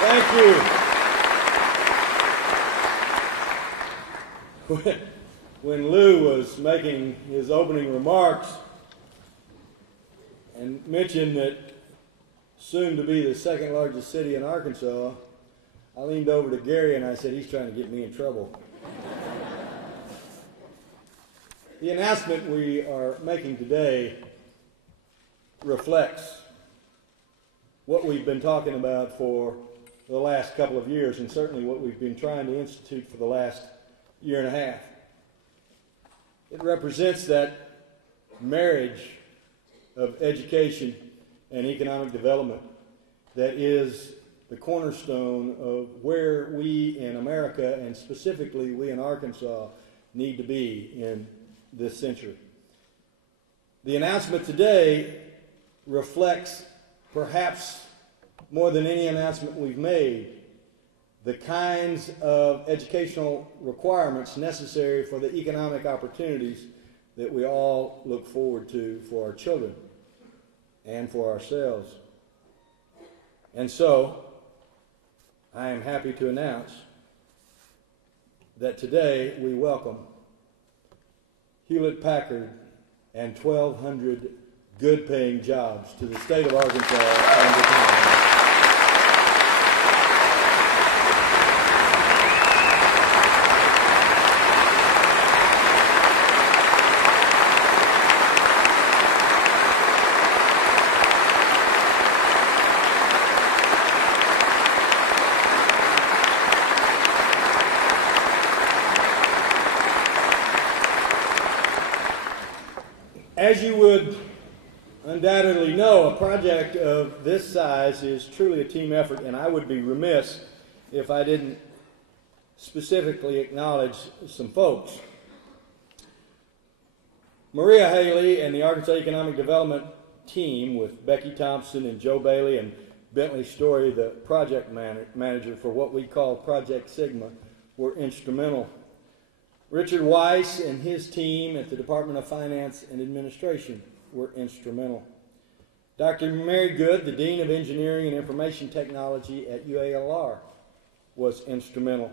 Thank you. When Lou was making his opening remarks and mentioned that soon to be the second largest city in Arkansas, I leaned over to Gary and I said, he's trying to get me in trouble. The announcement we are making today reflects what we've been talking about for the last couple of years, and certainly what we've been trying to institute for the last year and a half. It represents that marriage of education and economic development that is the cornerstone of where we in America, and specifically we in Arkansas, need to be in this century. The announcement today reflects, perhaps more than any announcement we've made, the kinds of educational requirements necessary for the economic opportunities that we all look forward to for our children and for ourselves. And so, I am happy to announce that today we welcome Hewlett-Packard and 1,200 good-paying jobs to the state of Arkansas and the county. As you would undoubtedly know, a project of this size is truly a team effort, and I would be remiss if I didn't specifically acknowledge some folks. Maria Haley and the Arkansas Economic Development team, with Becky Thompson and Joe Bailey and Bentley Story, the project manager for what we call Project Sigma, were instrumental. Richard Weiss and his team at the Department of Finance and Administration were instrumental. Dr. Mary Good, the Dean of Engineering and Information Technology at UALR, was instrumental.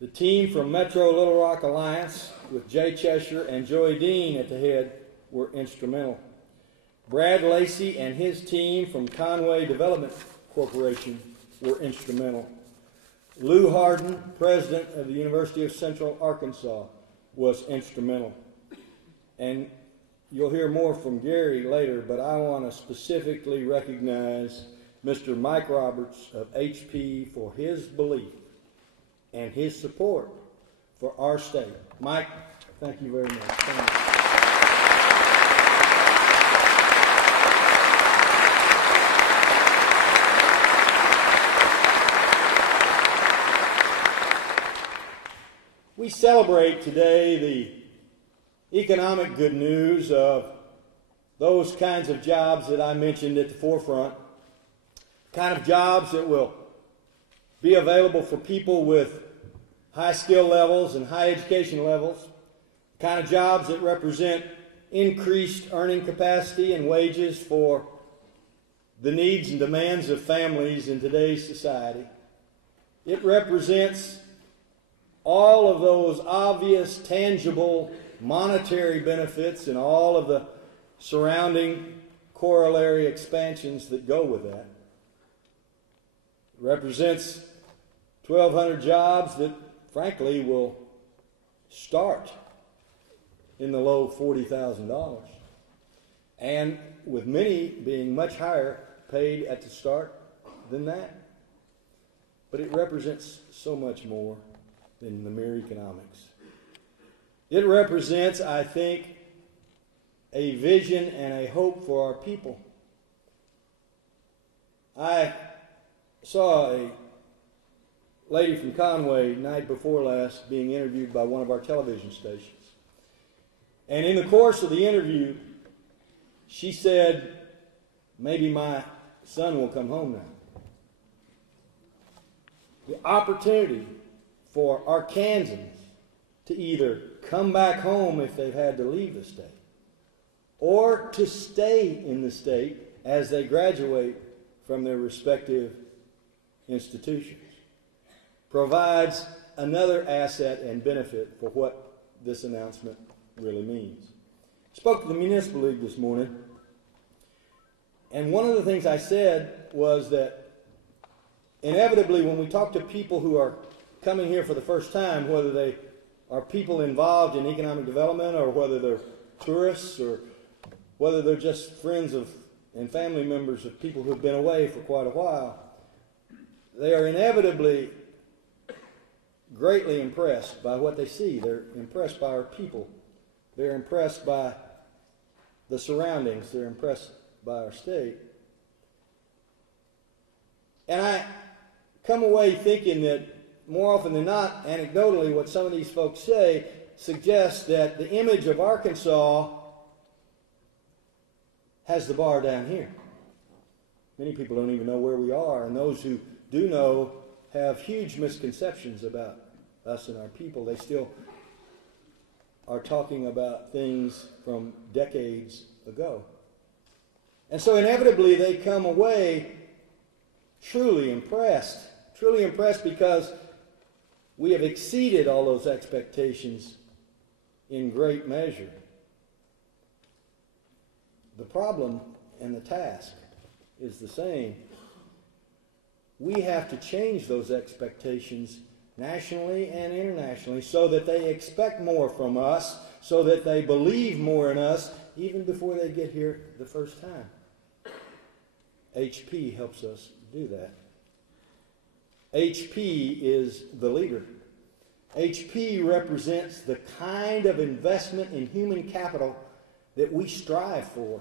The team from Metro Little Rock Alliance, with Jay Cheshire and Joey Dean at the head, were instrumental. Brad Lacey and his team from Conway Development Corporation were instrumental. Lou Harden, president of the University of Central Arkansas, was instrumental. And you'll hear more from Gary later, but I want to specifically recognize Mr. Mike Roberts of HP for his belief and his support for our state. Mike, thank you very much. Thank you. We celebrate today the economic good news of those kinds of jobs that I mentioned at the forefront, kind of jobs that will be available for people with high skill levels and high education levels, kind of jobs that represent increased earning capacity and wages for the needs and demands of families in today's society. It represents all of those obvious, tangible, monetary benefits and all of the surrounding corollary expansions that go with that. It represents 1,200 jobs that, frankly, will start in the low $40,000, and with many being much higher paid at the start than that. But it represents so much more than the mere economics. It represents, I think, a vision and a hope for our people. I saw a lady from Conway night before last being interviewed by one of our television stations. And in the course of the interview, she said, maybe my son will come home now. The opportunity for Arkansans to either come back home if they've had to leave the state, or to stay in the state as they graduate from their respective institutions. Provides another asset and benefit for what this announcement really means. Spoke to the Municipal League this morning, and one of the things I said was that inevitably when we talk to people who are coming here for the first time, whether they are people involved in economic development or whether they're tourists or whether they're just friends of and family members of people who've been away for quite a while, they are inevitably greatly impressed by what they see. They're impressed by our people. They're impressed by the surroundings. They're impressed by our state. And I come away thinking that more often than not, anecdotally, what some of these folks say suggests that the image of Arkansas has the bar down here. Many people don't even know where we are, and those who do know have huge misconceptions about us and our people. They still are talking about things from decades ago. And so inevitably they come away truly impressed because we have exceeded all those expectations in great measure. The problem and the task is the same. We have to change those expectations nationally and internationally so that they expect more from us, so that they believe more in us even before they get here the first time. HP helps us do that. HP is the leader. HP represents the kind of investment in human capital that we strive for.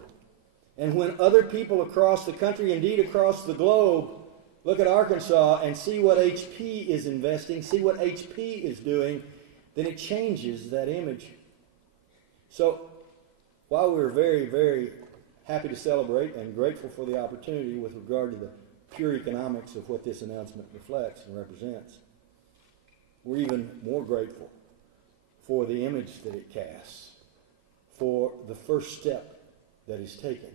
And when other people across the country, indeed across the globe, look at Arkansas and see what HP is investing, see what HP is doing, then it changes that image. So, while we're very, very happy to celebrate and grateful for the opportunity with regard to the pure economics of what this announcement reflects and represents, we're even more grateful for the image that it casts, for the first step that is taken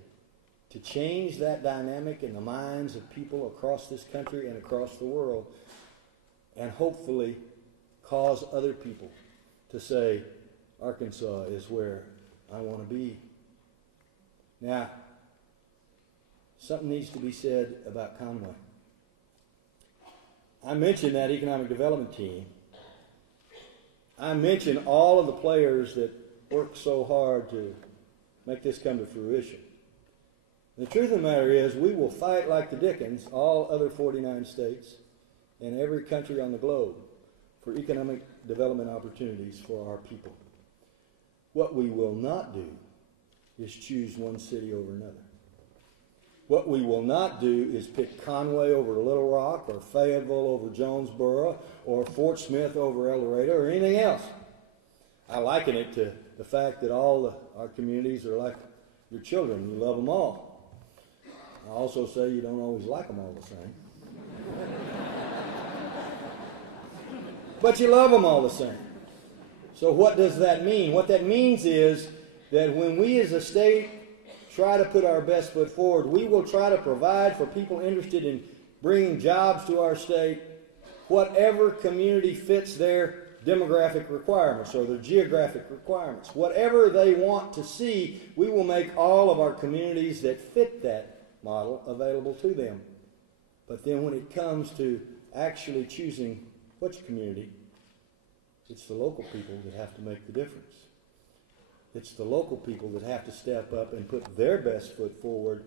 to change that dynamic in the minds of people across this country and across the world, and hopefully cause other people to say, Arkansas is where I want to be. Now, something needs to be said about Conway. I mentioned that economic development team. I mentioned all of the players that worked so hard to make this come to fruition. The truth of the matter is, we will fight like the Dickens, all other 49 states, and every country on the globe, for economic development opportunities for our people. What we will not do is choose one city over another. What we will not do is pick Conway over Little Rock, or Fayetteville over Jonesboro, or Fort Smith over El Dorado, or anything else. I liken it to the fact that all our communities are like your children. You love them all. I also say you don't always like them all the same. But you love them all the same. So what does that mean? What that means is that when we as a state try to put our best foot forward, we will try to provide for people interested in bringing jobs to our state, whatever community fits their demographic requirements or their geographic requirements. Whatever they want to see, we will make all of our communities that fit that model available to them. But then when it comes to actually choosing which community, it's the local people that have to make the difference. It's the local people that have to step up and put their best foot forward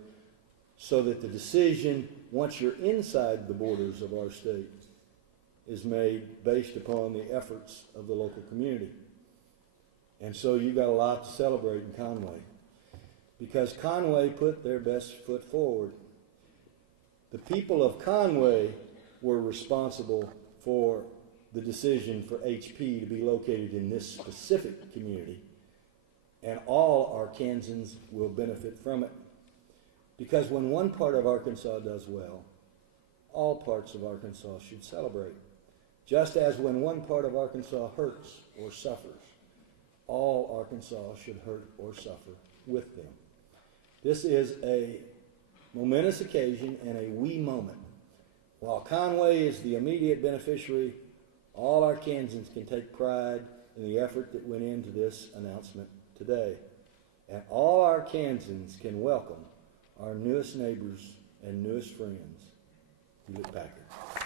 so that the decision, once you're inside the borders of our state, is made based upon the efforts of the local community. And so you've got a lot to celebrate in Conway, because Conway put their best foot forward. The people of Conway were responsible for the decision for HP to be located in this specific community, and all Arkansans will benefit from it. Because when one part of Arkansas does well, all parts of Arkansas should celebrate. Just as when one part of Arkansas hurts or suffers, all Arkansas should hurt or suffer with them. This is a momentous occasion and a we moment While Conway is the immediate beneficiary, all our Kansans can take pride in the effort that went into this announcement today. And all our Kansans can welcome our newest neighbors and newest friends, Hewlett-Packard.